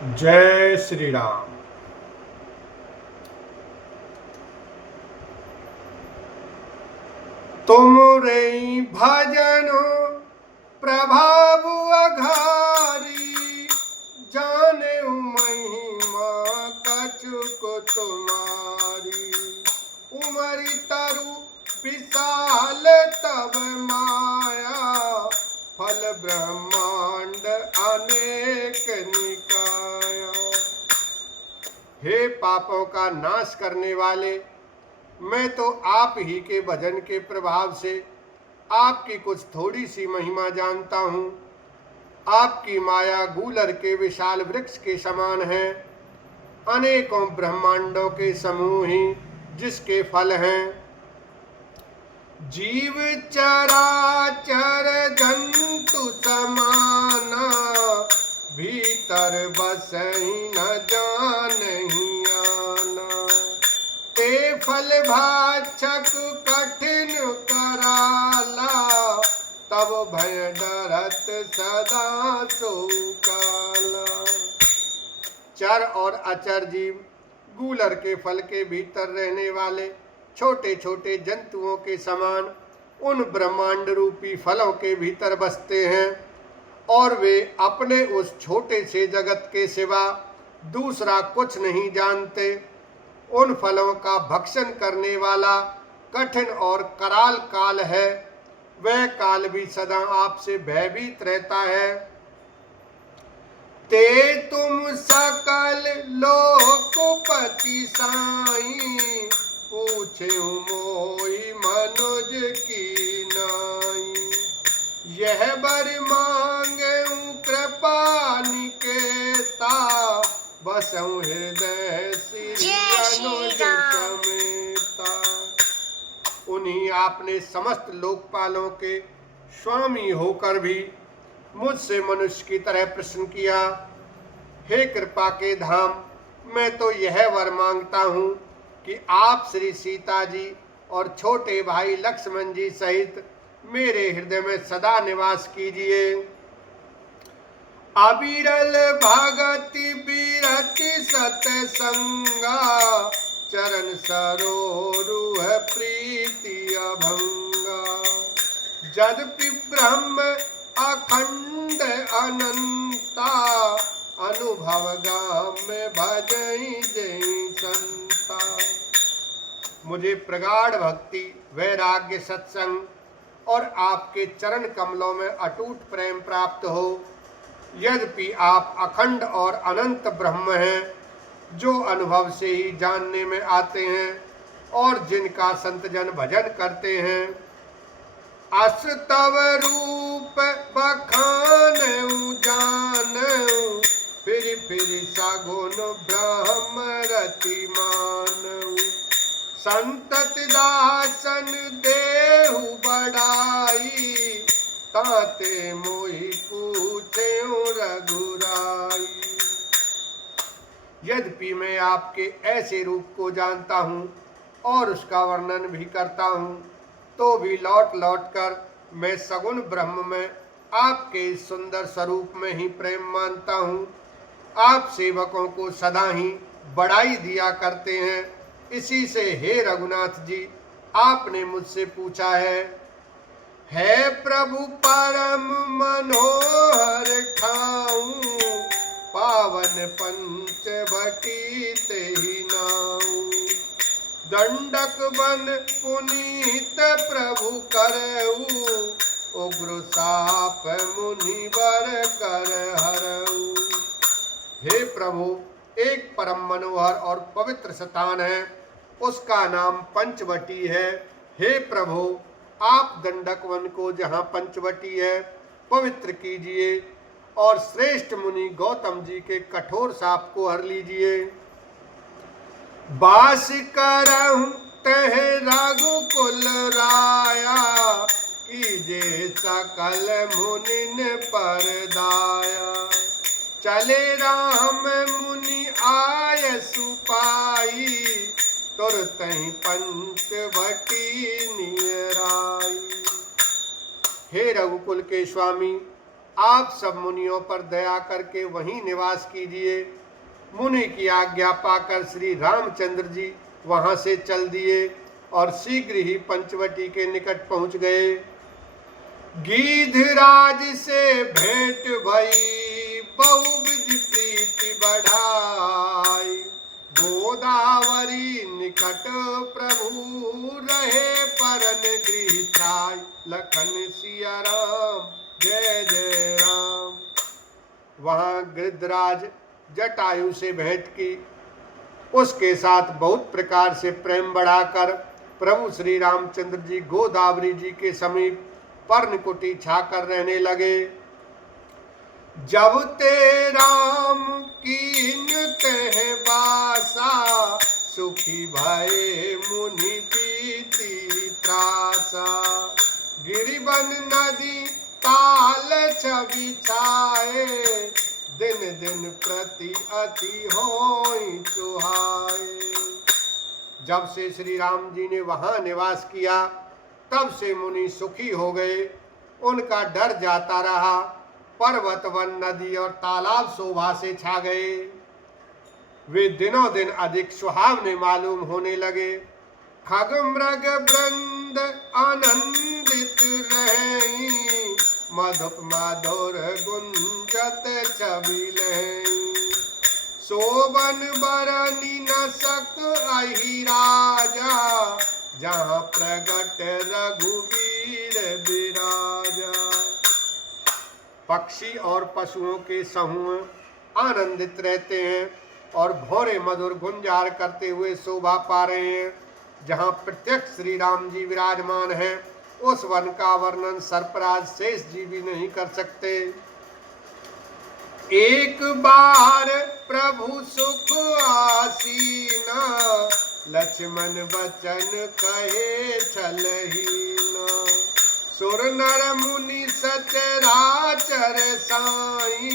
जय श्री राम। तुम रे भजन प्रभाव अघारी, जाने महिमा कछुक तुम्हारी। उमरि तरु विशाल तब माया, फल ब्रह्मांड अनेक निकाया। हे पापों का नाश करने वाले, मैं तो आप ही के भजन के प्रभाव से आपकी कुछ थोड़ी सी महिमा जानता हूँ। आपकी माया गूलर के विशाल वृक्ष के समान है, अनेकों ब्रह्मांडों के समूह ही जिसके फल हैं। जीव चराचर जंतु समाना, भीतर बसहि न जानहि आना। ते फल भाचक कठिन कराला, तब भय डरत सदा सो काला। चर और अचर जीव गूलर के फल के भीतर रहने वाले छोटे छोटे जंतुओं के समान उन ब्रह्मांड रूपी फलों के भीतर बसते हैं, और वे अपने उस छोटे से जगत के सिवा दूसरा कुछ नहीं जानते। उन फलों का भक्षण करने वाला कठिन और कराल काल है, वह काल भी सदा आपसे भयभीत रहता है। ते तुम सकल लोकपति साई, पूछे मोहि मनुज की नाई। यह बर मांगे कृपा निकेता, बसहु हृदय श्री अनुज समेता। उन्हीं आपने समस्त लोकपालों के स्वामी होकर भी मुझसे मनुष्य की तरह प्रश्न किया। हे कृपा के धाम, मैं तो यह वर मांगता हूँ कि आप श्री सीता जी और छोटे भाई लक्ष्मण जी सहित मेरे हृदय में सदा निवास कीजिए। अविरल भगति बिरति सतसंगा, चरण सरोरुह प्रीति अभंगा। यद्यपि ब्रह्म अखंड अनंता, अनुभव गाम भजई जय संता। मुझे प्रगाढ़ भक्ति, वैराग्य, सत्संग और आपके चरण कमलों में अटूट प्रेम प्राप्त हो। यद्यपि आप अखंड और अनंत ब्रह्म हैं, जो अनुभव से ही जानने में आते हैं और जिनका संतजन भजन करते हैं। अस तव रूप बखानऊ जानऊ, फिर सगुन ब्रह्म रति मानऊ। संतत दासन देहु बढ़ाई, ताते मोहि पूछेउ रघुराई। यद्यपि मैं आपके ऐसे रूप को जानता हूँ और उसका वर्णन भी करता हूँ, तो भी लौट लौट कर मैं सगुण ब्रह्म में आपके सुंदर स्वरूप में ही प्रेम मानता हूँ। आप सेवकों को सदा ही बड़ाई दिया करते हैं, इसी से हे रघुनाथ जी, आपने मुझसे पूछा है प्रभु परम मनोहर ठाऊं, पावन पंचवटी तेहि नाऊं। दंडक बन पुनीत प्रभु करऊ, उग्र साप मुनिवर कर हरऊ। हे प्रभु, एक परम मनोहर और पवित्र स्थान है, उसका नाम पंचवटी है। हे प्रभु, आप दंडक वन को जहाँ पंचवटी है पवित्र कीजिए और श्रेष्ठ मुनि गौतम जी के कठोर साप को हर लीजिए। बास करहु तह रघुकुल राया, कीजे सकल मुनिन पर दाया। चले राम मुनि आय सुपाई, तुरतहि पंचवटी नियराई। हे रघुकुल के स्वामी, आप सब मुनियों पर दया करके वहीं निवास कीजिए। मुनि की आज्ञा पाकर श्री रामचंद्र जी वहां से चल दिए और शीघ्र ही पंचवटी के निकट पहुंच गए। गीधराज से भेंट भई बहुविध प्रीति बढ़ाई, गोदावरी निकट प्रभु रहे परन गृह छाय, लखन सिया राम जय जय राम। वहां गिरिधराज जटायु से भेंट की, उसके साथ बहुत प्रकार से प्रेम बढ़ाकर प्रभु श्री रामचंद्र जी गोदावरी जी के समीप पर्णकुटी छाकर रहने लगे। जब ते राम कीन तह बासा, सुखी भये मुनि पीति त्रासा, गिरिवन नदी ताल छवि छाए, दिन दिन प्रति अति होई चुहाए। जब से श्री राम जी ने वहां निवास किया तब से मुनि सुखी हो गए, उनका डर जाता रहा। पर्वत वन नदी और तालाब शोभा से छा गए, वे दिनों दिन अधिक सुहावने मालूम होने लगे। खग मृग वृंद आनंदित रहे, मधुप मधुर गुंजत छवि लहै, शोभन बरनी न सक अहि राजा, जहाँ प्रगट रघुवीर विराजा। पक्षी और पशुओं के समूह आनंदित रहते हैं और भोरे मधुर गुंजार करते हुए शोभा पा रहे हैं। जहाँ प्रत्यक्ष श्री राम जी विराजमान हैं, उस वन का वर्णन सर्पराज शेष जी भी नहीं कर सकते। एक बार प्रभु सुख आसीना, लक्ष्मण वचन कहे छलहीना, सुर नर मुनि सचराचर साई,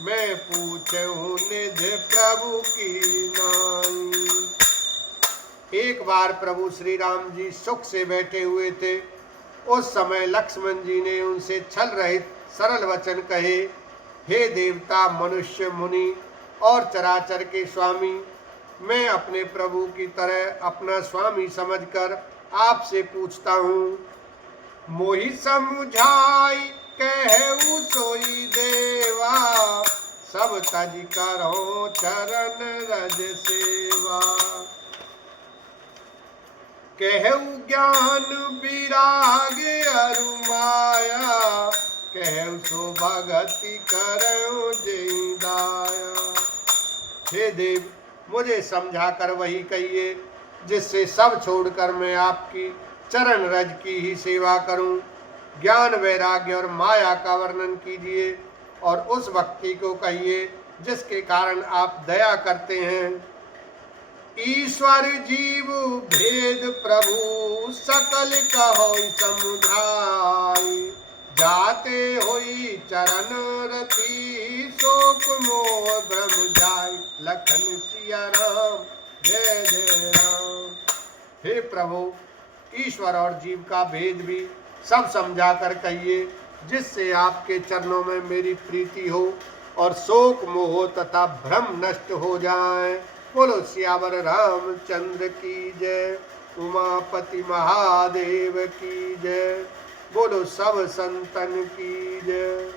मैं पूछूं निज प्रभु की नाई। एक बार प्रभु श्री राम जी सुख से बैठे हुए थे। उस समय लक्ष्मण जी ने उनसे छल रहित सरल वचन कहे, हे देवता, मनुष्य, मुनि और चराचर के स्वामी, मैं अपने प्रभु की तरह अपना स्वामी समझकर आपसे पूछता हूँ। मोहि समुझाई कहु सोई देवा, सब तज करो चरण रज सेवा। कहु ज्ञान विराग अरु माया, कहु सो भगति करो जय दाया। हे देव, मुझे समझा कर वही कहिए जिससे सब छोड़कर मैं आपकी चरण रज की ही सेवा करूं। ज्ञान, वैराग्य और माया का वर्णन कीजिए और उस भक्ति को कहिए जिसके कारण आप दया करते हैं। ईश्वर जीव भेद प्रभु सकल कहो समुझाई, जाते होई चरण रति शोक मोह भ्रम जाय, लखन सिया राम जय जय राम। हे प्रभु, ईश्वर और जीव का भेद भी सब समझा कर कहिए जिससे आपके चरणों में मेरी प्रीति हो और शोक मोह तथा भ्रम नष्ट हो जाए। बोलो सियावर रामचंद्र की जय, उमापति महादेव की जय, बोलो सब संतन की जय।